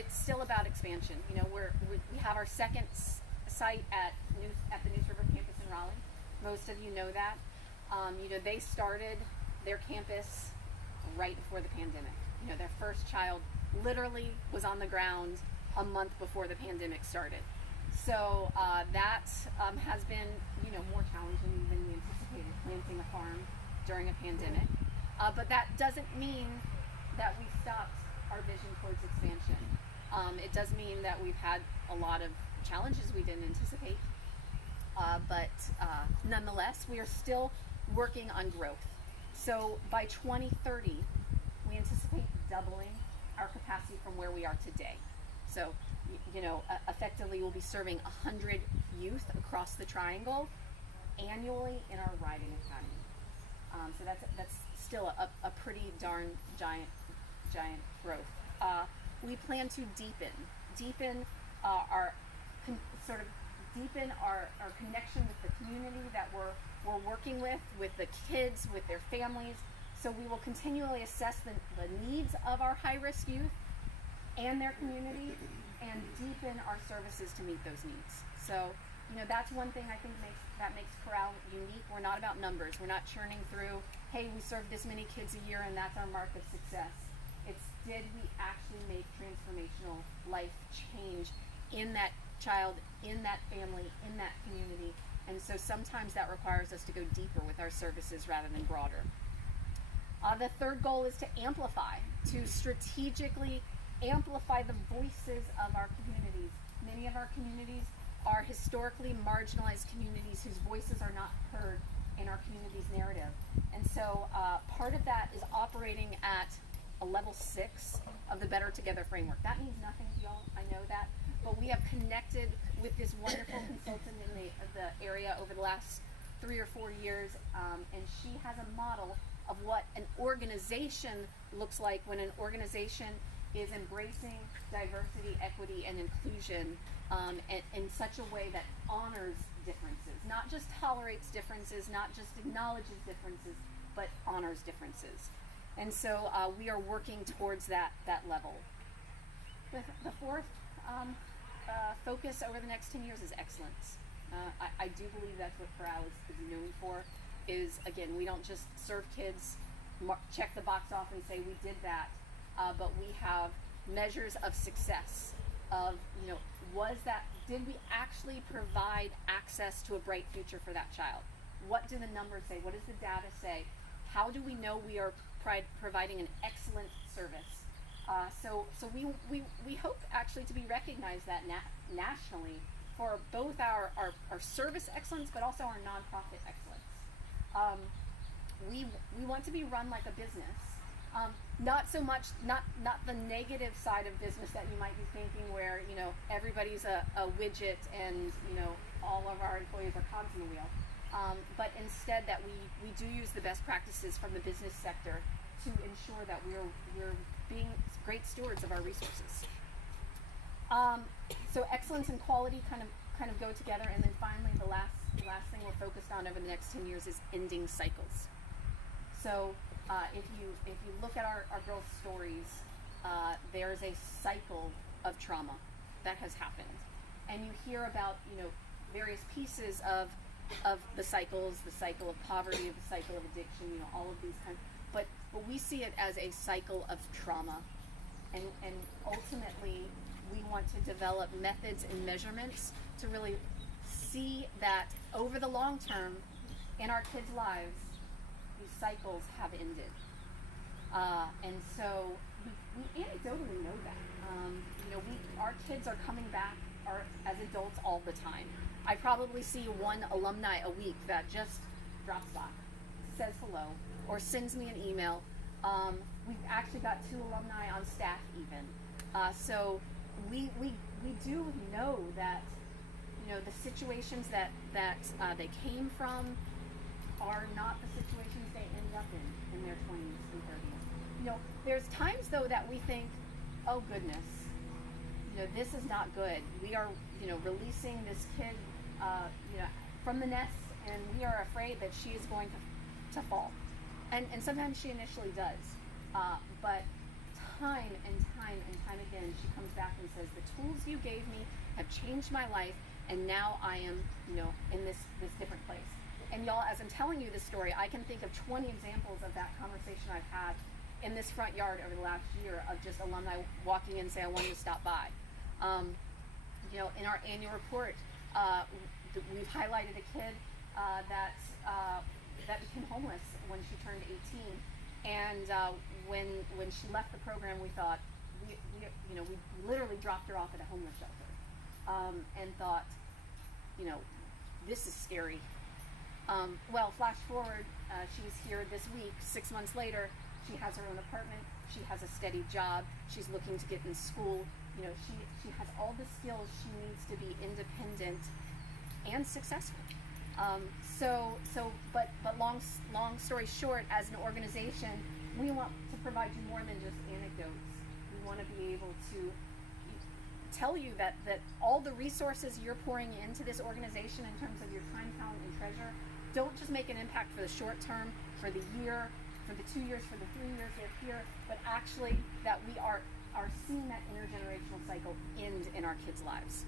it's still about expansion. We have our second site at the News River campus in Raleigh. Most of you know that. They started their campus right before the pandemic. Their first child literally was on the ground a month before the pandemic started. So that has been, more challenging than we anticipated, planting a farm during a pandemic. But that doesn't mean that we stopped our vision towards expansion. It does mean that we've had a lot of challenges we didn't anticipate. But nonetheless, we are still working on growth. So by 2030, we anticipate doubling our capacity from where we are today. So, effectively we'll be serving 100 youth across the Triangle annually in our riding academy. So that's still a pretty darn giant growth. We plan to deepen our connection with the community that we're working with the kids, with their families. So we will continually assess the needs of our high-risk youth and their community, and deepen our services to meet those needs. So, that's one thing I think makes CORRAL unique. We're not about numbers. We're not churning through, hey, we serve this many kids a year and that's our mark of success. It's, did we actually make transformational life change in that child, in that family, in that community? And so sometimes that requires us to go deeper with our services rather than broader. The third goal is to amplify, to strategically amplify the voices of our communities. Many of our communities are historically marginalized communities whose voices are not heard in our community's narrative. And so part of that is operating at a level 6 of the Better Together framework. That means nothing to y'all, I know that, but we have connected with this wonderful consultant in the area over the last 3 or 4 years, and she has a model of what an organization looks like when an organization is embracing diversity, equity, and inclusion in such a way that honors differences, not just tolerates differences, not just acknowledges differences, but honors differences. And so we are working towards that level. The fourth focus over the next 10 years is excellence. I do believe that's what CORRAL is known for. Is, again, we don't just serve kids, check the box off and say we did that, but we have measures of success of, did we actually provide access to a bright future for that child? What do the numbers say? What does the data say? How do we know we are providing an excellent service? So we hope actually to be recognized that nationally for both our service excellence, but also our nonprofit excellence. We want to be run like a business. Not so much, not the negative side of business that you might be thinking where, everybody's a widget and, all of our employees are cogs in the wheel. But instead that we do use the best practices from the business sector to ensure that we're being great stewards of our resources. So excellence and quality kind of go together, and then finally the last thing we're focused on over the next 10 years is ending cycles. So if you look at our girls' stories, there's a cycle of trauma that has happened, and you hear about various pieces of the cycles, the cycle of poverty, the cycle of addiction, all of these kinds. But we see it as a cycle of trauma, and ultimately we want to develop methods and measurements to really see that over the long term in our kids' lives, these cycles have ended. And so we anecdotally know that. Our kids are coming back as adults all the time. I probably see one alumni a week that just drops by, says hello, or sends me an email. We've actually got 2 alumni on staff even. So we do know that the situations that they came from are not the situations they end up in their 20s and 30s. There's times though that we think, oh goodness, this is not good. We are releasing this kid from the nest, and we are afraid that she is going to fall. And sometimes she initially does. But time and time and time again, she comes back and says, the tools you gave me have changed my life, and now I am, in this different place. And y'all, as I'm telling you this story, I can think of 20 examples of that conversation I've had in this front yard over the last year of just alumni walking in and say, I wanted to stop by. In our annual report, we've highlighted a kid that became homeless when she turned 18, and when she left the program, we thought we literally dropped her off at a homeless shelter, and thought, this is scary. Well, flash forward, she's here this week. 6 months later, she has her own apartment. She has a steady job. She's looking to get in school. She has all the skills she needs to be independent and successful. But long story short, as an organization, we want to provide you more than just anecdotes. We want to be able to tell you that all the resources you're pouring into this organization in terms of your time, talent, and treasure don't just make an impact for the short term, for the year, for the 2 years, for the 3 years they're here, but actually that we are seeing that intergenerational cycle end in our kids' lives.